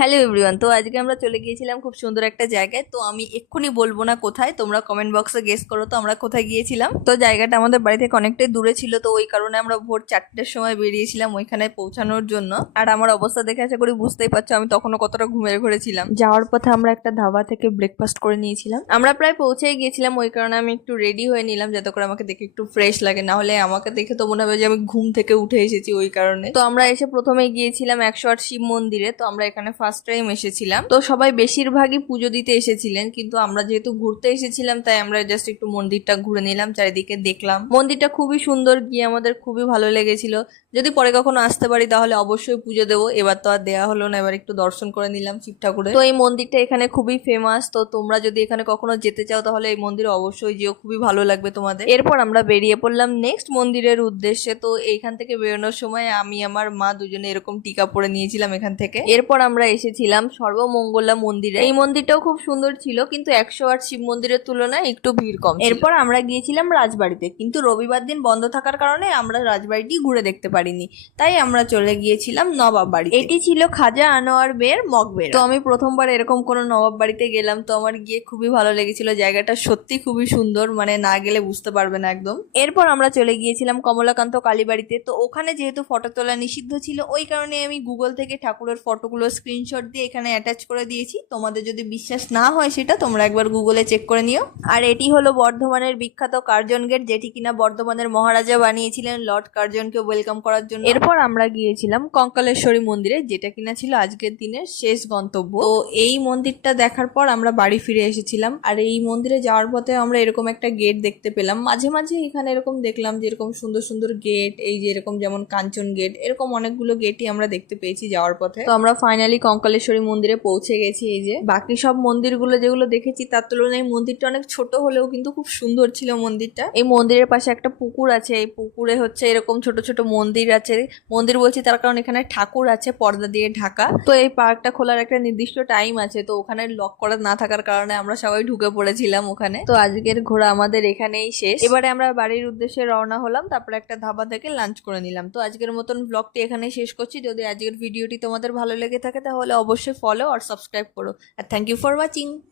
Hello everyone, তো আজকে আমরা চলে গিয়েছিলাম খুব সুন্দর একটা জায়গায়। তো আমি এক্ষুনি বলবো না কোথায়, তোমরা কমেন্ট বক্সে গেস করো তো আমরা কোথায় গিয়েছিলাম। তো জায়গাটা আমাদের বাড়ি থেকে অনেকটাই দূরে ছিল, তো ওই কারণে আমরা ভোর 4টের সময় বেরিয়েছিলাম ওইখানে পৌঁছানোর জন্য। আর আমার অবস্থা দেখে আশা করি বুঝতেই পারছো আমি তখনও কতটা ঘুমিয়ে ঘুরেছিলাম। যাওয়ার পথে আমরা একটা ধাবা থেকে ব্রেকফাস্ট করে নিয়েছিলাম। আমরা প্রায় পৌঁছেই গিয়েছিলাম, ওই কারণে আমি একটু রেডি হয়ে নিলাম যাতে করে আমাকে দেখে একটু ফ্রেশ লাগে, না হলে আমাকে দেখে তো মনে হবে যে আমি ঘুম থেকে উঠে এসেছি ওই কারণে। তো আমরা এসে প্রথমে গিয়েছিলাম 108 শিব মন্দিরে। তো আমরা এখানে ফার্স্ট টাইম এসেছিলাম। তো সবাই বেশিরভাগই পুজো দিতে এসেছিলেন, কিন্তু আমরা যেহেতু ঘুরতে এসেছিলাম তাই আমরা জাস্ট একটু মন্দিরটা ঘুরে নিলাম, চারিদিকে দেখলাম। মন্দিরটা খুবই সুন্দর, গিয়ে আমাদের খুবই ভালো লেগেছিল। যদি পরে কখনো আসতে পারি তাহলে অবশ্যই পুজো দেবো। এবার তো আর দেওয়া হলো না, এবার একটু দর্শন করে নিলাম শিব ঠাকুরের। তো এই মন্দিরটা এখানে খুবই ফেমাস, তো তোমরা যদি এখানে কখনো যেতে চাও তাহলে এই মন্দিরে অবশ্যই যেও, খুবই ভালো লাগবে তোমাদের। এরপর আমরা বেরিয়ে পড়লাম নেক্সট মন্দিরের উদ্দেশ্যে। তো এইখান থেকে বেরোনোর সময় আমি আমার মা দুজনে এরকম টিকা পরে নিয়েছিলাম এখান থেকে। এরপর আমরা এসেছিলাম সর্বমঙ্গলা মন্দিরে। এই মন্দিরটাও খুব সুন্দর ছিল, কিন্তু 108 শিব মন্দিরের তুলনায় একটু ভিড় কম ছিল। এরপর আমরা গিয়েছিলাম রাজবাড়িতে, কিন্তু রবিবার দিন বন্ধ থাকার কারণে আমরা রাজবাড়িটি ঘুরে দেখতে পারিনি, তাই আমরা চলে গিয়েছিলাম নবাব বাড়ি। এটি ছিল খাজা আনোয়ার বের মকবেরা। তো আমি প্রথমবার এরকম কোনো নবাব বাড়িতে গেলাম, তো আমার গিয়ে খুবই ভালো লেগেছিল। জায়গাটা সত্যি খুবই সুন্দর, মানে না গেলে বুঝতে পারবে না একদম। এরপর আমরা চলে গিয়েছিলাম কমলাকান্ত কালীবাড়িতে। তো ওখানে যেহেতু ফটো তোলা নিষিদ্ধ ছিল, ওই কারণে আমি গুগল থেকে ঠাকুরের ফটোগুলো স্ক্রিনশট দিয়ে এখানে অ্যাটাচ করে দিয়েছি। তোমাদের যদি বিশ্বাস না হয় সেটা তোমরা একবার গুগলে চেক করে নিও। আর এটি হলো বর্ধমানের বিখ্যাত কার্জন গেট, যেটি কিনা বর্ধমানের মহারাজা বানিয়েছিলেন লর্ড কার্জনকে ওয়েলকাম করার জন্য। এরপর আমরা গিয়েছিলাম কঙ্কালেশ্বরী মন্দিরে, যেটা কিনা ছিল আজকের দিনের শেষ গন্তব্য। তো এই মন্দিরটা দেখার পর আমরা বাড়ি ফিরে এসেছিলাম। আর এই মন্দিরে যাওয়ার পথে আমরা এরকম একটা গেট দেখতে পেলাম। মাঝে মাঝে এখানে এরকম দেখলাম যে এরকম সুন্দর সুন্দর গেট, এই যে এরকম যেমন কাঞ্চন গেট, এরকম অনেকগুলো গেটই আমরা দেখতে পেয়েছি যাওয়ার পথে। তো আমরা ফাইনালি কঙ্কালেশ্বরী মন্দিরে পৌঁছে গেছি। এই যে বাকি সব মন্দিরগুলো যেগুলো দেখেছি তার তুলনায় মন্দিরটা অনেক ছোট হলেও কিন্তু খুব সুন্দর ছিল মন্দিরটা। এই মন্দিরের পাশে একটা পুকুর আছে, এই পুকুরে হচ্ছে এরকম ছোট ছোট মন্দির আছে। মন্দির বলছি তার কারণ এখানে ঠাকুর আছে পর্দা দিয়ে ঢাকা। তো এই পার্কটা খোলার একটা নির্দিষ্ট টাইম আছে, তো ওখানে লক করা না থাকার কারণে আমরা সবাই ঢুকে পড়েছিলাম ওখানে। তো আজকের ঘোরা আমাদের এখানেই শেষ। এবারে আমরা বাড়ির উদ্দেশ্যে রওনা হলাম, তারপরে একটা ধাবা থেকে লাঞ্চ করে নিলাম। তো আজকের মতন ব্লগটি এখানেই শেষ করছি। যদি আজকের ভিডিওটি তোমাদের ভালো লেগে থাকে তাহলে অবশ্যই ফলো আর সাবস্ক্রাইব করো। আর থ্যাংক ইউ ফর ওয়াচিং।